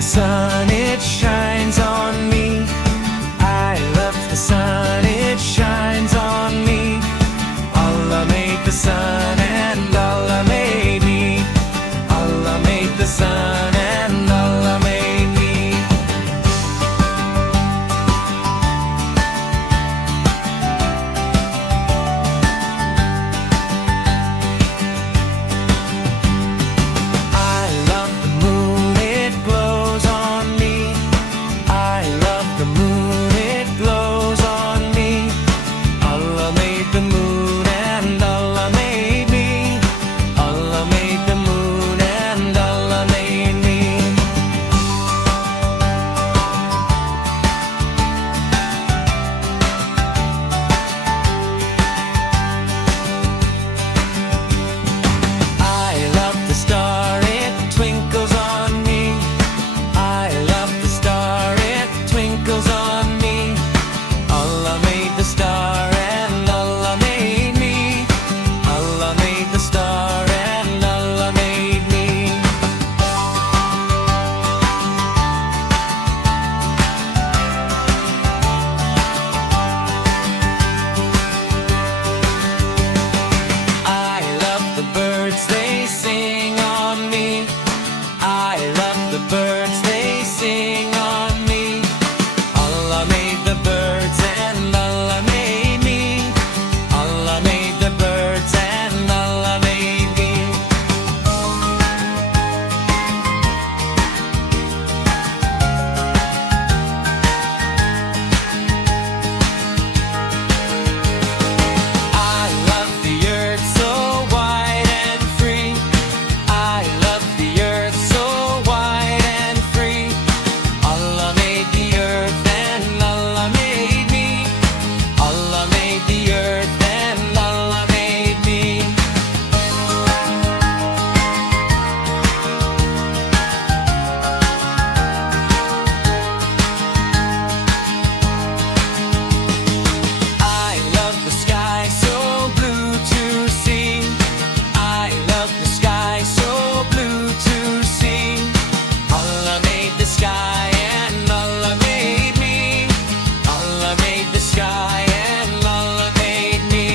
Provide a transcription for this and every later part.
the sun, it shines on me. I love the sun, it shines on me. Allah made the sun and Allah made me. Allah made the sun and Allah made me. I love the moon, it glows on me. I love the moon, it glows on me. Allah made the moon and Allah made me. Allah made the moon and Allah made me. I love the star, it twinkles on me. I love the star, it twinkles on me. Allah made the star and Allah made me. Allah made the star and Allah made me. I love the birds, they sing on me. I love the birds, they sing on me. Allah made the birds and Allah made me. Allah made the birds and Allah made me. I love the earth so wide and free. I love the earth so wide and free. Allah made the earth and Allah made me. Allah made the earth and Allah made me. I love the sky so blue to see. I love the sky so blue to see. Allah made the sky and Allah made me. Allah made the sky and Allah made me.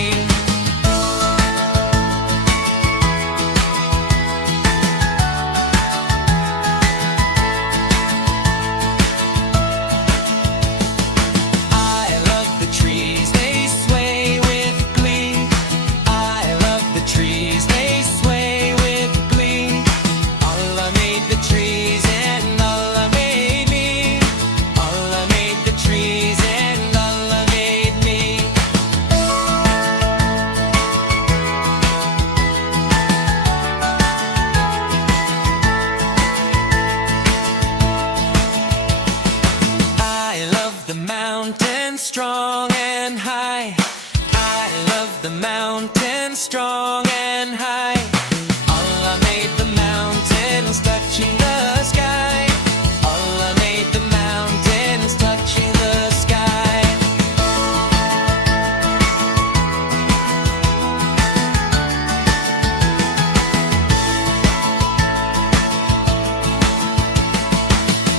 I love the trees, they sway with glee. I love the trees, they sway with glee. Allah made the trees and Allah made me. Allah made the trees and Allah made me. I love the mountains strong and high. I love the mountains strong and high. Allah made the mountains touching the sky. Allah made the mountains touching the sky.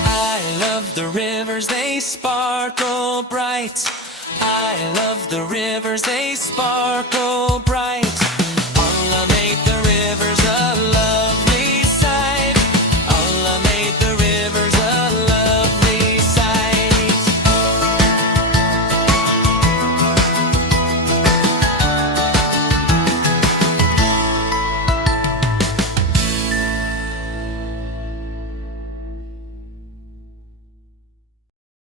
I love the rivers, they sparkle bright. I love the rivers, they sparkle bright.